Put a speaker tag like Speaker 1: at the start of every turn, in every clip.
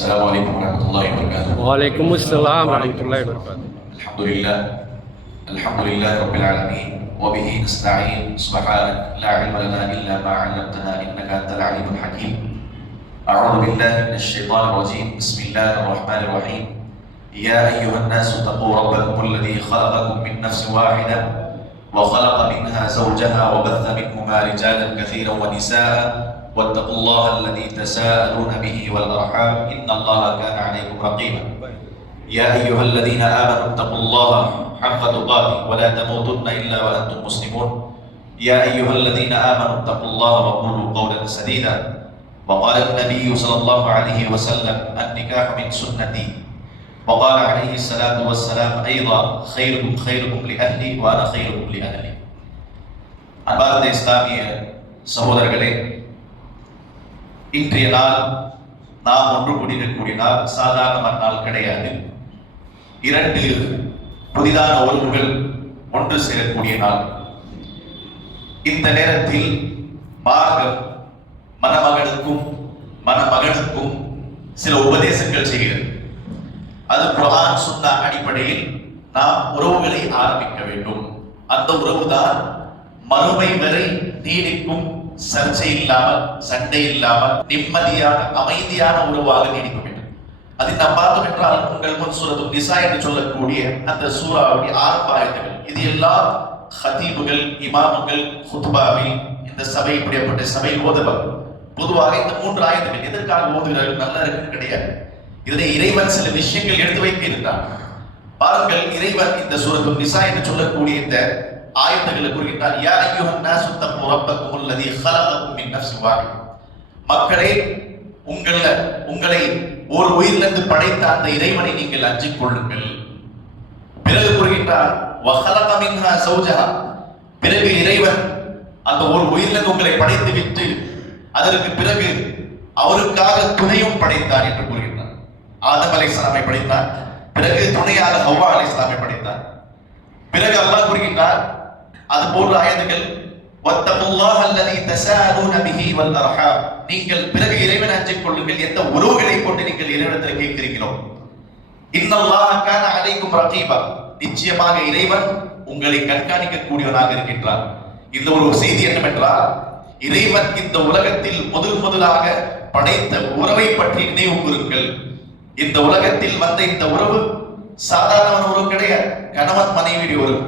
Speaker 1: السلام عليكم ورحمة الله وبركاته.
Speaker 2: وعليكم السلام ورحمة الله وبركاته.
Speaker 1: الحمد لله الحمد لله رب العالمين. وبه نستعين. سبحانك لا علم لنا إلا ما علمتنا إنك أنت العليم الحكيم. أعوذ بالله من الشيطان الرجيم. بسم الله الرحمن الرحيم. يا أيها الناس اتقوا ربكم الذي خلقكم من نفس واحدة وخلق منها زوجها وبث منهما رجالا كثيرا ونساء. واتقوا الله الذي تساءلون به والأرحام إن الله كان عليكم رقيبا يا أيها الذين آمنوا اتقوا الله حق تقاته ولا تموتن إلا وأنتم مسلمون يا أيها الذين آمنوا اتقوا الله وقولوا قولا سديدا وقال النبي صلى الله عليه وسلم النكاح من سنتي وقال عليه الصلاة والسلام أيضا خيركم خيركم لأهلي وأنا خيركم لأهلي அன்பார்ந்த இஸ்லாமிய சகோதரர்களே இன்றைய நாள் நாம் ஒன்று கூடியிருக்கக்கூடிய நாள் சாதாரண நாள் கிடையாது. இரண்டு புதிதான உறவுகள் ஒன்று சேரக்கூடிய நாள். இந்த நேரத்தில் மார்க்கம் மணமகனுக்கும் மணமகனுக்கும் சில உபதேசங்கள் செய்கிறது. அது குரான் சுன்னா அடிப்படையில் நாம் உறவுகளை ஆரம்பிக்க வேண்டும். அந்த உறவுதான் மறுமை வரை நீடிக்கும் சர்ச்சை இல்லாமல் சண்டை இல்லாமல் நிம்மதியான அமைதியான உறவாக நீடிக்க வேண்டும் அதை நாம் பார்த்தோம் என்றால் உங்கள் முன் சூரத்தும் நிசா என்று சொல்லக்கூடிய அந்த சூறாவுடைய ஆரம்ப ஆயத்துகள். இது எல்லாம் ஹதீபுகள் இமாமுகள் ஹுத்பாவில் இந்த சபை இப்படிப்பட்ட சபையில் ஓதுவர் பொதுவாக இந்த மூன்று ஆயுதங்கள் எதற்காக ஓதுகிறார்கள்? நல்லா இருக்கு கிடையாது. இதனை இறைவன் சில விஷயங்கள் எடுத்து வைத்து இருந்தான் பாருங்கள் இறைவன் இந்த சூரத்தும் நிசா என்று சொல்லக்கூடிய இந்த ஆயத்துகளை கூறுகின்றார் யா ஐயுஹன் நாசு தக்கு ரப்பக்கும் அல்லதி ஹலகக்கும் மின் நஃப்ஸின் வாஹித். மக்களே உங்கள உங்களை ஒரு உயிரிலிருந்து படைத்த அந்த இறைவனை நீங்கள் அஞ்சிக் கொள்ளுங்கள். பிறகு கூறுகின்றார் வஹலக மின்ஹா சௌஜஹா. பிறகு இறைவன் அந்த ஒரு உயிரிலிருந்து உங்களை படைத்து விட்டு அதற்கு பிறகு அவருக்காக துணையும் படைத்தார் என்று கூறுகின்றார். ஆதம் அலைஹிஸ்ஸலாமை படைத்தார் பிறகு துணையாக ஹவ்வா அலைஹிஸ்ஸலாமை படைத்தார். பிறகு அல்லாஹ் கூறுகின்றார் அது போன்ற ஆயத்துகள் நீங்கள் பிறகு இறைவன் அஞ்சிக் கொள்ளுங்கள் எந்த உறவுகளை கொண்டு நீங்கள் இறைவனத்தில் கேட்கிறீங்களோ இன்னல்லாஹ அனைக்கும் அலைக்கும் ரகீபா. நிச்சயமாக இறைவன் உங்களை கண்காணிக்க கூடியவனாக இருக்கின்றார் இந்த ஒரு செய்தி என்னவென்றால் இறைவன் இந்த உலகத்தில் முதல் முதலாக படைத்த உறவை பற்றி நினைவு கூறுங்கள். இந்த உலகத்தில் வந்த இந்த உறவு சாதாரண உறவு கிடையாது. கணவன் மனைவியுடைய உறவு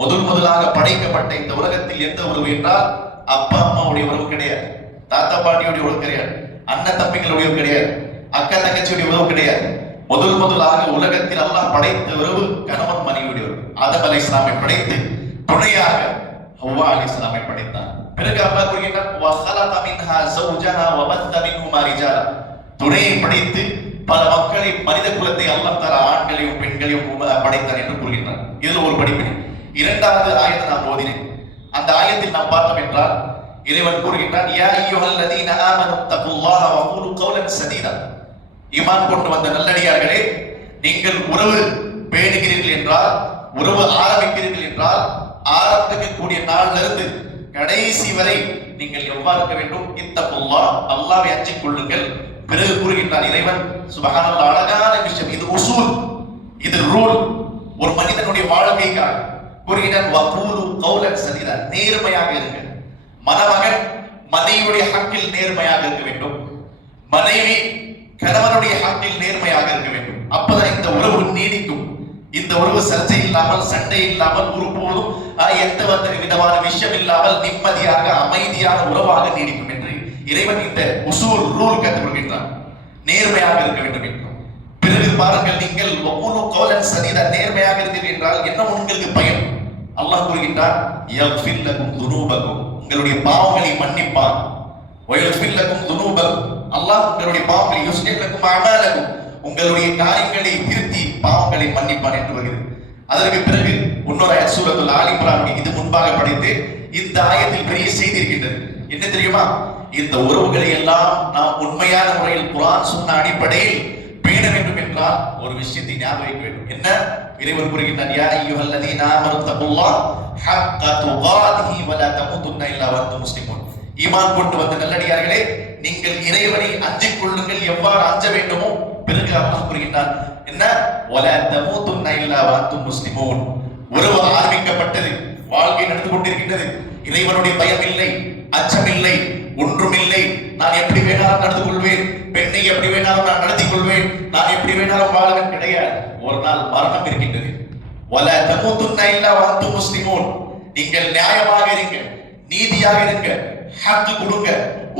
Speaker 1: முதல் முதலாக படைக்கப்பட்ட இந்த உலகத்தில் எந்த உறவு என்றால் அப்பா அம்மாவுடைய உறவு கிடையாது. தாத்தா பாட்டியுடைய உறவு கிடையாது. அண்ணன் தம்பிகளுடைய உறவு கிடையாது. அக்கா தங்கச்சியுடைய உறவு கிடையாது. முதல் முதலாக உலகத்தில் அல்லாஹ் படைத்த உறவு கணவன் மனைவியுடைய உறவு. ஆதம் அலை இஸ்லாமை படைத்து துணையாக ஹவ்வா அலி இஸ்லாமை படைத்தார் பிறகு அப்பா கூறுகின்றார் துணையை படைத்து பல மக்களை மனித குலத்தை அல்லாஹ் தர ஆண்களையும் பெண்களையும் படைத்தார் என்று கூறுகின்றார் இதில் ஒரு படிப்பினை. இரண்டாவது ஆயத்தை நான் ஓதினேன். அந்த ஆயத்தில் நாம் பார்த்தோம் என்றால் இறைவன் கூறுகின்றான் யா அய்யுஹல் லதீன ஆமனு தகுல்லாஹ வ கூலு கௌலன் சதீதா. ஈமான் கொண்டு வந்த நல்லடியார்களே நீங்கள் உறவு பேணுகிறீர்கள் என்றால் உறவு ஆரம்பிக்கிறீர்கள் என்றால் ஆரம்பிக்கக்கூடிய நாள்ல இருந்து கடைசி வரை நீங்கள் எவ்வாறு இருக்க வேண்டும்? இத்தகுல்லா அல்லாவை அஞ்சிக் கொள்ளுங்கள். பிறகு கூறுகின்றான் இறைவன் சுபகான அழகான விஷயம். இது உசூல் இது ரூல். ஒரு மனிதனுடைய வாழ்க்கைக்காக கூறுகிறார் வகூலு கௌலன் சதீதா நேர்மையாக இருங்கள். மணமகன் மனைவியுடைய ஹக்கில் நேர்மையாக இருக்க வேண்டும். மனைவி கணவனுடைய ஹக்கில் நேர்மையாக இருக்க வேண்டும். அப்பதான் இந்த உறவு நீடிக்கும். இந்த உறவு சர்ச்சை இல்லாமல் சண்டை இல்லாமல் ஒருபோதும் ஆஹ், எந்த விதமான விஷயம் இல்லாமல் நிம்மதியாக அமைதியான உறவாக நீடிக்கும் என்று இறைவன் இந்த உசூர் ரூல் கற்றுக் கொள்கின்றான் நேர்மையாக இருக்க வேண்டும் என்றும். பிறகு பாருங்கள் நீங்கள் ஒவ்வொரு கோலன் சதீதா நேர்மையாக இருந்தீர்கள் என்றால் என்ன உங்களுக்கு பயன்? அல்லாஹ் கூறுகின்றார் யக்ஃபிர் லகும் துனூபகும். உங்களுடைய பாவங்களை மன்னிப்பான் வயல்ஃபிர் லகும் துனூபகும். அல்லாஹ் உங்களுடைய பாவங்களை யுஸ்லிஹ் லகும் அமாலகும். உங்களுடைய காரியங்களை திருத்தி பாவங்களை மன்னிப்பான் என்று வருகிறது. அதற்கு பிறகு இன்னொரு ஆயத் சூரத்துல் இது முன்பாக படித்து இந்த ஆயத்தில் பெரிய செய்தி இருக்கின்றது. என்ன தெரியுமா? இந்த உறவுகளை எல்லாம் நாம் உண்மையான முறையில் குரான் சொன்ன அடிப்படையில் என்றால் ஒரு விஷயத்தை ஞாபகம் வைக்க வேண்டும். என்ன? இறைவன் கூறுகின்றான் யா அய்யுஹல்லதீன ஆமனு தகுல்லாஹ் ஹக்க துகாதிஹி வல தமுதுன்ன இல்லா வஅன்தும் முஸ்லிமூன். ஈமான் கொண்டு வந்த நல்லடியார்களே நீங்கள் இறைவனை அஞ்சிக் கொள்ளுங்கள். எவ்வாறு அஞ்ச வேண்டுமோ பிறகு அல்லாஹ் கூறுகின்றான் என்ன? வல தமூதுன்ன இல்லா வஅன்தும் முஸ்லிமூன். உறவு ஆரம்பிக்கப்பட்டது வாழ்க்கை நடந்து கொண்டிருக்கின்றது. இறைவனுடைய பயம் இல்லை அச்சம் இல்லை. ஒன்றுமில்லை. நான் எப்படி வேணாலும் நடந்து கொள்வேன் பெண்ணை எப்படி வேணாலும் நான் நடத்தி கொள்வேன் நான் எப்படி வேணாலும் வாழ்வேன். கிடையாது. ஒரு நாள் மரணம் இருக்கின்றது. வல தமூதுன்ன இல்ல வந்து முஸ்லிமோன். நீங்கள் நியாயமாக இருங்க நீதியாக இருங்க ஹக்கு கொடுங்க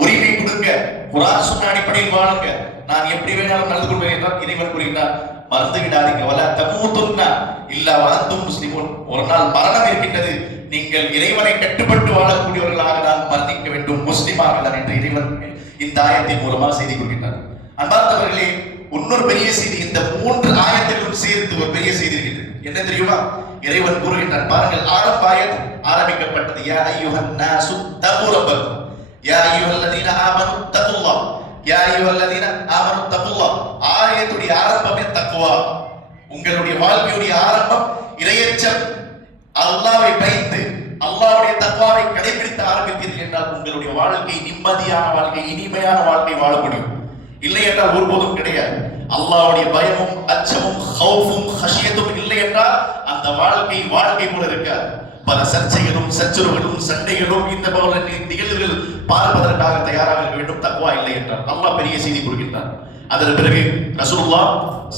Speaker 1: உரிமை கொடுங்க குரான் சொன்ன அடிப்படையில் வாழுங்க. நான் எப்படி வேணாலும் நடந்து கொள்வேன் என்றால் இறைவன் கூறுகிறார் மறந்து விடாதீங்க. வல தமூதுன்னா இல்ல வளர்ந்தும் முஸ்லிமும் ஒரு நாள் மரணம் இருக்கின்றது. நீங்கள் இறைவனை கட்டுப்பட்டு வாழக்கூடியவர்களாக நான் மரணிக்க வேண்டும். முஸ்லிமாக தான் என்று இறைவன் இந்த ஆயத்தின் மூலமாக செய்தி கொள்கின்றார் அன்பார்ந்தவர்களே இன்னொரு பெரிய செய்தி இந்த மூன்று ஆயத்திலும் சேர்த்து ஒரு பெரிய செய்தி இருக்கிறது என்ன தெரியுமா? இறைவன் கூறுகின்றான் பாருங்கள் ஆரம்ப ஆரம்பிக்கப்பட்டது. யா ஐயுஹன் நாசு தகு யா ஐயுஹல்லதீன ஆமனு தகுல்லாஹ் யா ஐயுஹல்லதீன ஆமனு தகுல்லாஹ் ஆயத்துடைய ஆரம்பமே தக்குவா உங்களுடைய வாழ்க்கையுடைய ஆரம்பம் இரையச்சம் அல்லாஹ்வை பயந்து அல்லாஹ்வுடைய தக்வாவை கடைபிடித்து ஆரம்பித்தீர்கள் என்றால் உங்களுடைய வாழ்க்கை நிம்மதியான வாழ்க்கை இனிமையான வாழ்க்கை வாழ முடியும். இல்லை என்றால் ஒருபோதும் கிடையாது. அல்லாஹ்வுடைய பயமும் அச்சமும் ஹவுஃபும் ஹஷியத்தும் இல்லை என்றால் அந்த வாழ்க்கை வாழ்க்கை போல இருக்காது. பல சர்ச்சைகளும் சச்சரவுகளும் சண்டைகளும் இந்த போல நிகழ்வுகள் பார்ப்பதற்காக தயாராக இருக்க வேண்டும். தக்குவா இல்லை என்றார். அல்லாஹ் பெரிய செய்தி கொடுக்கின்றார். அதன் பிறகு ரசூல்லா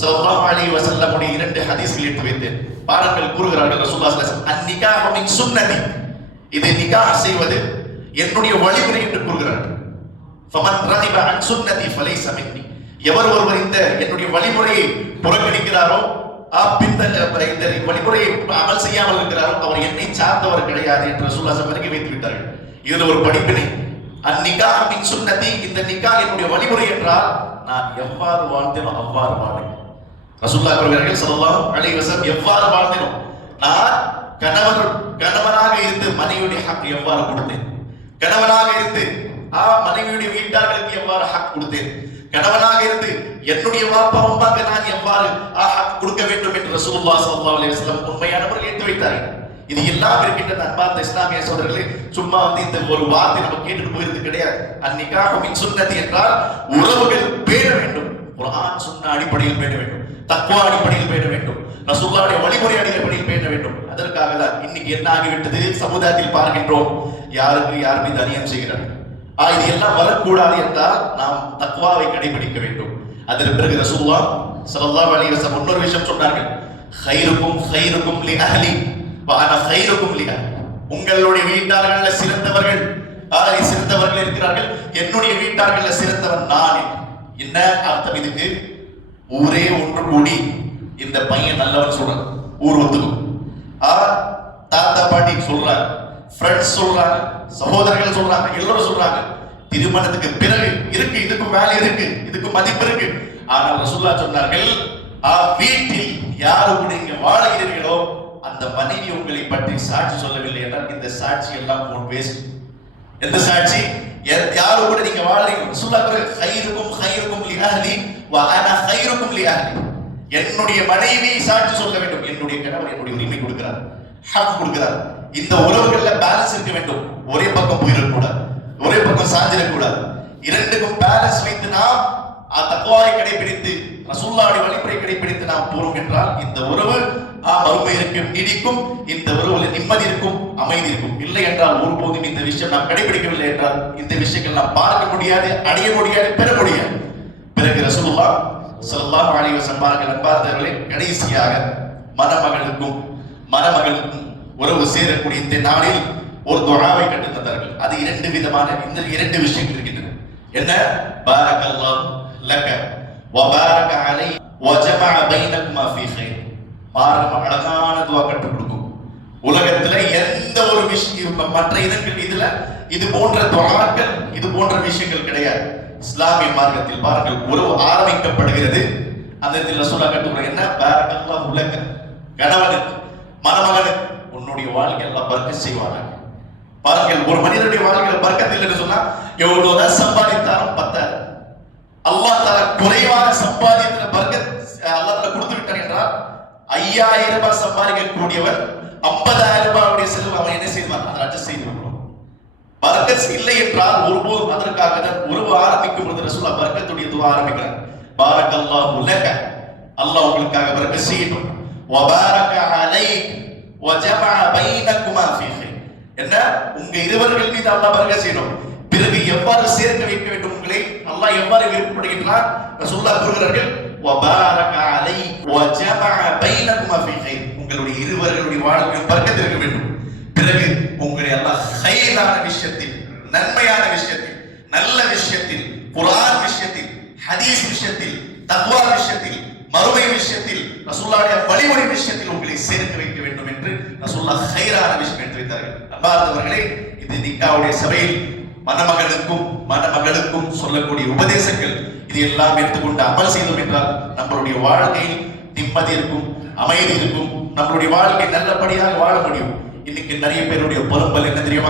Speaker 1: ஸல்லல்லாஹு அலி வசல்லமுடைய இரண்டு ஹதீஸ்கள் எடுத்து வைத்தேன். பாடங்கள் கூறுகிறார்கள் ரசூல்லா ஸல்லல்லாஹு அலைஹி வஸல்லம் அந்நிகாஹு சுன்னதி. இது நிகாஹ் செய்வது என்னுடைய வழிமுறை என்று கூறுகிறார்கள். ஃபமன் ரதிப அன் சுன்னதி ஃபலை மின்னி. எவர் ஒருவர் இந்த என்னுடைய வழிமுறையை புறக்கணிக்கிறாரோ இந்த வழிமுறையை அமல் செய்யாமல் இருக்கிறாரோ அவர் என்னை சார்ந்தவர் கிடையாது என்று ரசூலுல்லாஹ் ஸல்லல்லாஹு வைத்து விட்டார்கள் இதுல ஒரு படிப்பினை. அந்நிகா மின் சுன்னதி இந்த நிகா என்னுடைய வழிமுறை என்றால் நான் எவ்வாறு வாழ்ந்தேனோ அவ்வாறு வாழ்வேன். ரசூலுல்லாஹ் அவர்கள் சொல்லலாம் அலைஹி எவ்வாறு வாழ்ந்தேனோ நான் கணவர் கணவனாக இருந்து மனைவியுடைய ஹக் எவ்வாறு கொடுத்தேன்? கணவனாக இருந்து ஆ மனைவியுடைய வீட்டார்களுக்கு எவ்வாறு ஹக் கொடுத்தேன்? கணவனாக இருந்து என்னுடைய வாப்பா அம்மாக்கு நான் எவ்வாறு கொடுக்க வேண்டும் என்று ரசூல்லா ஸல்லல்லாஹு அலிஸ்லாம் உண்மையானவர்கள் எடுத்து வைத்தார்கள்? இது எல்லாம் இருக்கின்ற அன்பார்ந்த இஸ்லாமிய சோதரர்களே சும்மா வந்து இந்த ஒரு வார்த்தை நம்ம கேட்டுட்டு போயிருந்து கிடையாது. அன்னிக்காக மின் சுண்ணது என்றால் உறவுகள் பேண வேண்டும். குரான் சுண்ண அடிப்படையில் பேண வேண்டும். தக்குவா அடிப்படையில் பேண வேண்டும். ரசூல்லாவுடைய வழிமுறை அடிப்படையில் பேண வேண்டும். அதற்காக தான் இன்னைக்கு என்ன ஆகிவிட்டது? சமுதாயத்தில் பார்க்கின்றோம். யாருக்கு யார் மீது அநியம் செய்கிறார்கள்? ஆனால் இதெல்லாம் வரக்கூடாது என்றால் நாம் தக்வாவை கடைபிடிக்க வேண்டும். அதில் பிறகு ரசூல்லா சல்லா அலி வசம் இன்னொரு விஷயம் சொன்னார்கள். ஹைருக்கும் ஹைருக்கும் லி அஹலி வான ஹைருக்கும் லி உங்களுடைய வீட்டார்கள்ல சிறந்தவர்கள் ஆறு சிறந்தவர்கள் இருக்கிறார்கள். என்னுடைய வீட்டார்கள்ல சிறந்தவன் நான் என்ன அர்த்தம் இதுக்கு? ஊரே ஒன்று கூடி இந்த பையன் நல்லவன் சொல்றான். ஊர் ஒத்துக்கும். ஆ தாத்தா பாட்டி சொல்றாரு ஃப்ரெண்ட்ஸ் சொல்றாங்க சகோதரர்கள் சொல்றாங்க எல்லாரும் சொல்றாங்க. திருமணத்துக்கு பிறகு இருக்கு இதுக்கும் வேலை இருக்கு இதுக்கும் மதிப்பு இருக்கு. ஆனால் ரசூல்லா சொன்னார்கள் ஆ வீட்டில் யாரு கூட வாழ்கிறீர்களோ அந்த மனைவி உங்களை பற்றி சாட்சி சொல்லவில்லை என்றால் இந்த சாட்சி எல்லாம் போன் வேஸ்ட் எந்த சாட்சி? யாரு கூட நீங்க வாழ்றீங்க. ரசூல்லா பிறகு ஹைருக்கும் ஹைருக்கும் லி அஹ்லி ஹைருக்கும் லி என்னுடைய மனைவி சாட்சி சொல்ல வேண்டும். என்னுடைய கணவர் என்னுடைய உரிமை கொடுக்கிறார் ஹக் கொடுக்கிறார். இந்த உறவுகள்ல பேலன்ஸ் இருக்க வேண்டும். ஒரே பக்கம் போயிடக்கூடாது ஒரே பக்கம் சாஞ்சிடக்கூடாது இரண்டுக்கும் பேலன்ஸ் வைத்து நாம் தக்குவாவை கடைபிடித்து ரசூல்லாடி வழிமுறை கடைபிடித்து நாம் போறோம் என்றால் இந்த உறவு ஆ, இருக்கும் நீடிக்கும். இந்த உறவுல நிம்மதி இருக்கும் அமைதி இருக்கும். இல்லை என்றால் ஒருபோதும் இந்த விஷயம் நாம் கடைபிடிக்கவில்லை என்றால் இந்த விஷயங்கள் நாம் பார்க்க முடியாது அடைய முடியாது பெற முடியாது. பிறகு ரசூல்லா ஸல்லல்லாஹு அலைஹி வஸல்லம் பாருங்கள் அன்பார்ந்தவர்களே கடைசியாக மணமகளுக்கும் மணமகளுக்கும் உறவு சேரக்கூடிய இந்த நாளில் ஒரு துறாவை கட்டு தந்தார்கள். அது இரண்டு விதமான இந்த இரண்டு விஷயங்கள் இருக்கின்றன. என்ன? பாரக்கல்லாஹு லக வ அலை வ பைனகுமா ஃபீ கைர் அழகான துவா கற்றுக் கொடுக்கும். உலகத்துல எந்த ஒரு விஷயம் மற்ற இதற்கு இதுல இது போன்ற துவாக்கள் இது போன்ற விஷயங்கள் கிடையாது. இஸ்லாமிய மார்க்கத்தில் பாருங்கள் உறவு ஆரம்பிக்கப்படுகிறது. அந்த இடத்துல ரசூலா கட்டுக்கிறோம் என்ன? பாரக்கல்லாஹு உலக கணவனுக்கு மணமகனுக்கு உன்னுடைய வாழ்க்கையில பறக்க செய்வாங்க பாருங்கள் ஒரு மனிதனுடைய வாழ்க்கையில பறக்கத்து இல்லைன்னு சொன்னா எவ்வளவுதான் சம்பாதித்தாலும் பத்தாது. அல்லாஹ் தஆலா குறைவான சம்பாதித்த பர்க்கத் அல்லா தஆலா கொடுத்து விட்டான் என்றால் ஐயாயிரம் ரூபாய் சம்பாதிக்கக்கூடியவர் ஐம்பதாயிரம் ரூபாயுடைய செலவு அவன் என்ன செய்வான்? அதை அட்ஜஸ்ட் செய்து விடுவோம் பர்க்கத் இல்லை என்றால் ஒருபோதும் அதற்காக தான் உறவு ஆரம்பிக்கும் பொழுது ரசூலா பர்க்கத்துடைய துவா ஆரம்பிக்கிறார். பாரக்கல்லாஹு உலக அல்லாஹ் உங்களுக்காக பரக்கத் செய்யட்டும். வபாரக அலைக் என்ன? உங்க இருவர்கள் மீது அல்லாஹ் பரக செய்யணும். பிறகு எவ்வாறு சேர்க்க வைக்க வேண்டும் உங்களை அல்லாஹ் எவ்வாறு விருப்பப்படுகின்றார் ரசூல்லா கூறுகிறார்கள் வபாரக அலைக் வஜமஅ பைனகுமா ஃபீ கைர் உங்களுடைய இருவர்களுடைய வாழ்க்கையில் பரக்கத் இருக்க வேண்டும். பிறகு உங்களை அல்லாஹ் ஹைரான விஷயத்தில் நன்மையான விஷயத்தில் நல்ல விஷயத்தில் குரான் விஷயத்தில் ஹதீஸ் விஷயத்தில் தக்வா விஷயத்தில் மறுமை விஷயத்தில் ரசூல்லாவுடைய வழிமுறை விஷயத்தில் உங்களை சேர்க்க வைக்க வேண்டும். என்று ரசூலுல்லாஹ் ஹைரான விஷயம் எடுத்து வைத்தார்கள். அன்பார்ந்தவர்களே இது நிக்காவுடைய சபையில் மணமகனுக்கும் மணமகளுக்கும் சொல்லக்கூடிய உபதேசங்கள். இது எல்லாம் எடுத்துக்கொண்டு அமல் செய்தோம் என்றால் நம்மளுடைய வாழ்க்கையில் நிம்மதி இருக்கும் அமைதி இருக்கும் நம்மளுடைய வாழ்க்கை நல்லபடியாக வாழ முடியும். இன்னைக்கு நிறைய பேருடைய புலம்பல் என்ன தெரியுமா?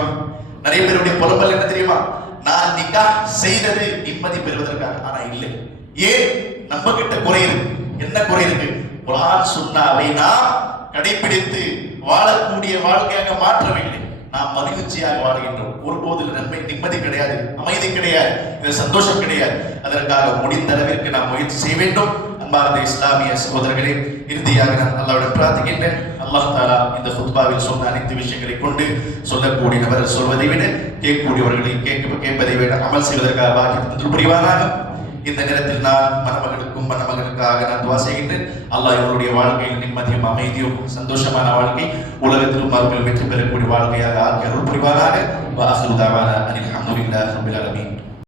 Speaker 1: நிறைய பேருடைய புலம்பல் என்ன தெரியுமா? நான் நிக்கா செய்தது நிம்மதி பெறுவதற்காக. ஆனா இல்லை. ஏன்? நம்ம கிட்ட குறை இருக்கு. என்ன குறை இருக்கு? குரான் சுண்ணாவை நாம் கடைபிடித்து வாழக்கூடிய வாழ்க்கையாக மாற்றவில்லை. நாம் மகிழ்ச்சியாக வாழ்கின்றோம். ஒருபோதில் நன்மை நிம்மதி கிடையாது அமைதி கிடையாது இதில் சந்தோஷம் கிடையாது. அதற்காக முடிந்த அளவிற்கு நாம் முயற்சி செய்ய வேண்டும். அன்பார்ந்த இஸ்லாமிய சகோதரர்களே இறுதியாக நான் அல்லாவிடம் பிரார்த்திக்கின்றேன். அல்லாஹ் தாலா இந்த ஃபுத்பாவில் சொன்ன அனைத்து விஷயங்களை கொண்டு சொல்லக்கூடிய நபர் சொல்வதை விட கேட்கக்கூடியவர்களை கேட்க கேட்பதை விட அமல் செய்வதற்காக பாக்கியத்தில் புரிவானாக இந்த நேரத்தில் நான் குடும்ப நபர்களுக்காக நான் துவா செய்கின்றேன். அல்லாஹ் இவருடைய வாழ்க்கையில் நிம்மதியும் அமைதியும் சந்தோஷமான வாழ்க்கை உலகத்திலும் மறுமையில் வெற்றி பெறக்கூடிய வாழ்க்கையாக ஆக்கி அருள் புரிவாராக வாசல் தாவான அனில் அஹமதுல்லாஹ் ரபில் ஆலமீன்.